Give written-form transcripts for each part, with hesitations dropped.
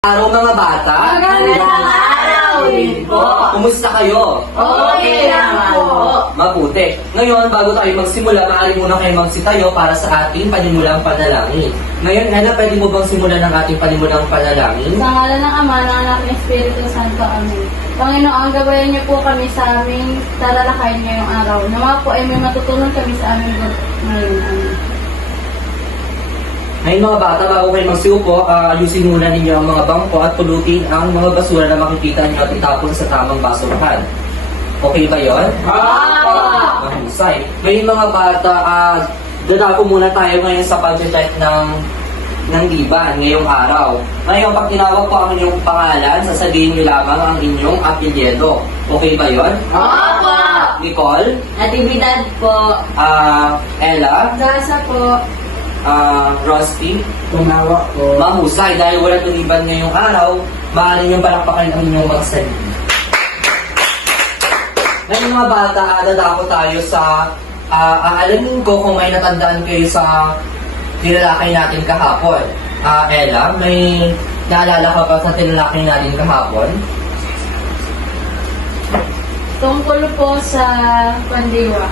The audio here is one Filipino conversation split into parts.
Araw mga bata. Magandang araw din po. Kumusta kayo? Okay lang po. Mabuti. Ngayon, bago tayo magsimula, maaari muna kayo magsitayo para sa ating panimulang panalangin. Ngayon, Ella, pwede mo bang simulan ang ating panimulang panalangin? Sa ngalan ng Ama, ng Anak, ng Espiritu Santo. Amen. Panginoon, gabayan niyo po kami sa aming talalakayin ngayong araw. Nawa po ay may matutunan kami sa aming ngayon. Amen. Ngayon mga bata, bago kayo magsiupo, ayusin muna ninyo ang mga bangko at pulutin ang mga basura na makikita niyo at itapon sa tamang basurahan. Okay ba yun? Mahusay. Ngayon mga bata, dadako muna tayo ngayon sa pag-check ng liban ngayong araw. Ngayon, pag tinawag po ang inyong pangalan, sasabihin niyo lamang ang inyong apelyido. Okay ba yun? Opo! Nicole? Natividad po. Ella? Gasa po. Rusty? Tumawa po. Mahusay, dahil wala tuliban ngayong araw, maaari niyong palakpakan ang inyong mga sarili. Ngayon mga bata, dadako tayo sa aalamin ko kung may natandaan kayo sa tinalakay natin kahapon. Ella, may naalala ka pa sa tinalakay natin kahapon? Tungkol po sa pandiwa.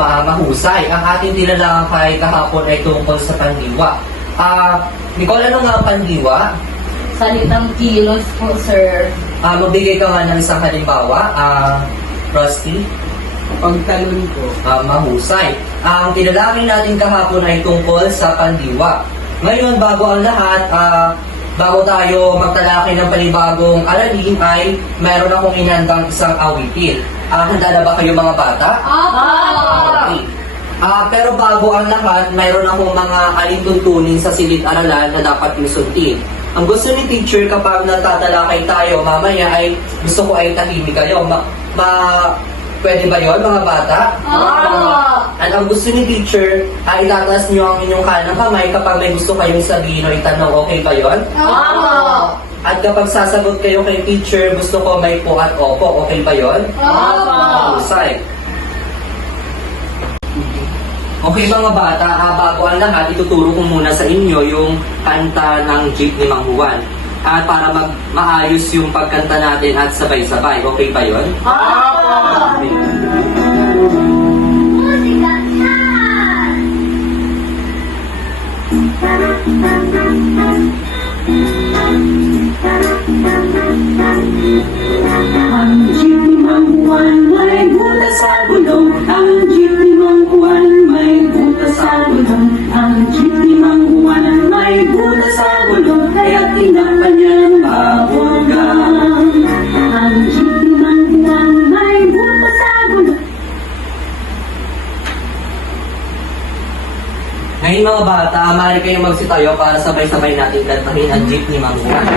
Mahusay. Ang ating tinalakay kahapon ay tungkol sa pandiwa. Nicole, ano nga ang pandiwa? Salitang kilos po, sir. Magbigay ka nga ng isang halimbawa. Rusty? Pagtalon po. Mahusay. Ang tinalakay natin kahapon ay tungkol sa pandiwa. Ngayon, bago ang lahat, bago tayo magtalakay ng panibagong aralin ay meron akong inhandang isang awitin. Handa na ba kayo mga bata? Okay. Pero bago ang lahat, mayroon akong mga alintuntunin sa silid-aralan na dapat yung sundin. Ang gusto ni teacher kapag nagtatalakay tayo mamaya ay gusto ko ay tahimik kayo. Pwede ba yon mga bata? At ang gusto ni teacher ay itataas niyo ang inyong kanang kamay kapag may gusto kayong sabihin o itanong. Okay ba yon? At kapag sasagot kayo kay teacher, gusto ko may po at opo. Okay ba yon? Mahusay. Okay mga bata, bago ang lahat, ituturo ko muna sa inyo yung kanta ng Jeep ni Mang Juan. At para maayos yung pagkanta natin at sabay-sabay. Okay ba yun? Okay. Ang jeep ni Mang Juan may butas sa gulong. Ang jeep ni Mang Juan may butas sa gulong. Ang jeep ni Mang Juan may butas sa gulong. Kaya tinakpan niya ng mabugang. Ang jeep ni Mang Juan may butas sa gulong. Ngayon mga bata, maaari kayong magsitayo para sabay-sabay natin kantahin ang Jeep ni Mang Juan.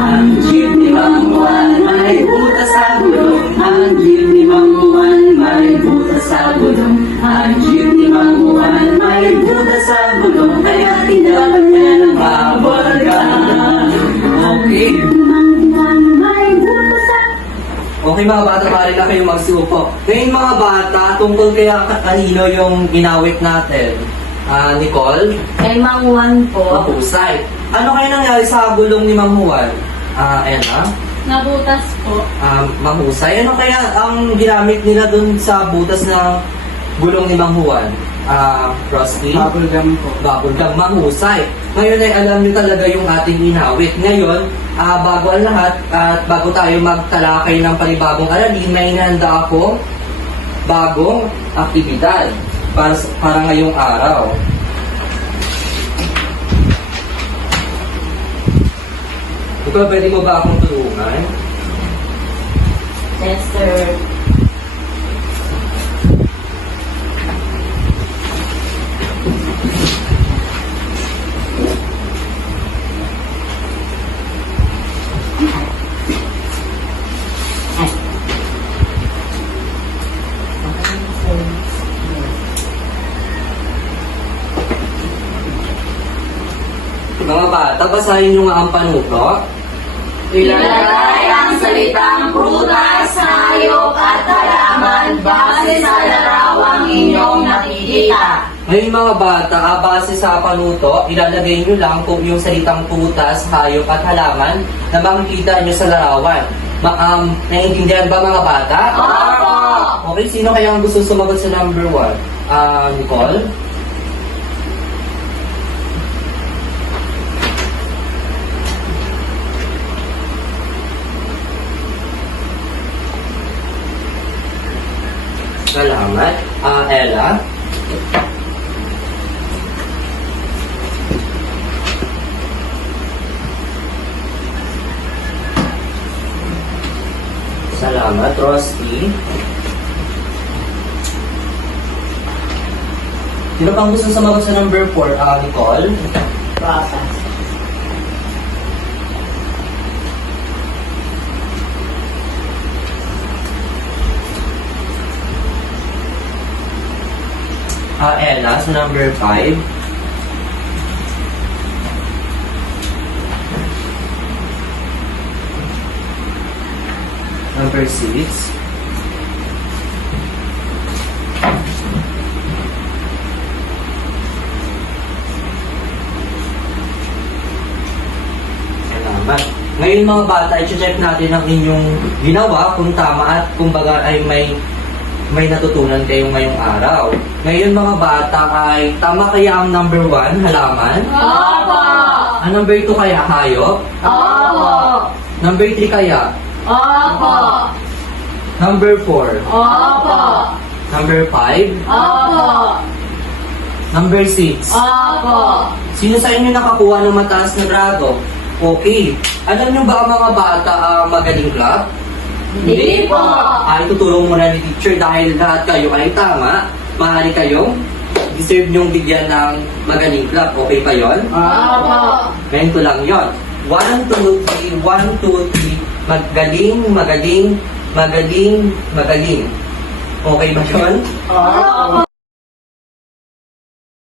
Ang jeep ni Mang Juan may butas sa gulong. Ang jeep ni Mang Juan may butas sa gulong. Ang jeep ni Mang Juan may butas sa gulong. Kaya tinakpan niya ng mabugang. Okay. Mang Juan may butas sa Okay mga bata, maaari na kayong magsiupo. Ngayon mga bata, tungkol kaya kanino yung ginawit natin? Nicole? Kay Mang Juan po. Mahusay. Ano kaya nangyari sa gulong ni Mang Juan? Ella? Nabutas po. Mahusay. Ano kaya ang ginamit nila dun sa butas ng gulong ni Mang Juan? Rusty? Bubble gum po. Bubble gum. Mahusay. Ngayon ay alam niyo talaga yung ating inawit. Ngayon, bago ang lahat at bago tayo magtalakay ng panibagong aralin, may inihanda ako bagong aktibidad para ngayong araw. Ikaw, pwede mo ba akong tulungan? Yes, sir. Mga bata, basahin nyo nga ang panuto. Ilagay ang salitang prutas, hayop at halaman base sa larawang inyong nakikita. Ngayon mga bata, base sa panuto, ilalagay nyo lang kung yung salitang prutas, hayop at halaman na makikita nyo sa larawan. Naiintindihan ba mga bata? Opo! Okay, sino kaya ang gusto sumagot sa number 1? Nicole? Salamat. Ella? Salamat. Rosti? Sino pang gusto sumagot sa number 4? Nicole? Process. Ella, sa number 5? Number 6? Salamat. Ngayon mga bata, i-check natin ang inyong ginawa kung tama at kumbaga ay may natutunan kayo ngayong araw. Ngayon mga bata ay tama kaya ang number 1, halaman? Opo! Ang number 2 kaya hayop? Opo! Number 3 kaya? Opo! Number 4? Opo! Number 5? Opo! Number 6? Opo! Sino sa inyo nakakuha ng mataas na grado? Okay. Alam nyo ba ang mga bata magaling club? Hindi po! Ay, tutulong muna ni teacher dahil lahat kayo ay tama. Maaari kayong deserve nyong bigyan ng magaling club. Okay pa yon? Opo! Ngayon ko lang yon. 1, 2, 3, 1, 2, 3. Magaling, magaling, magaling, magaling. Okay ba yon? Opo!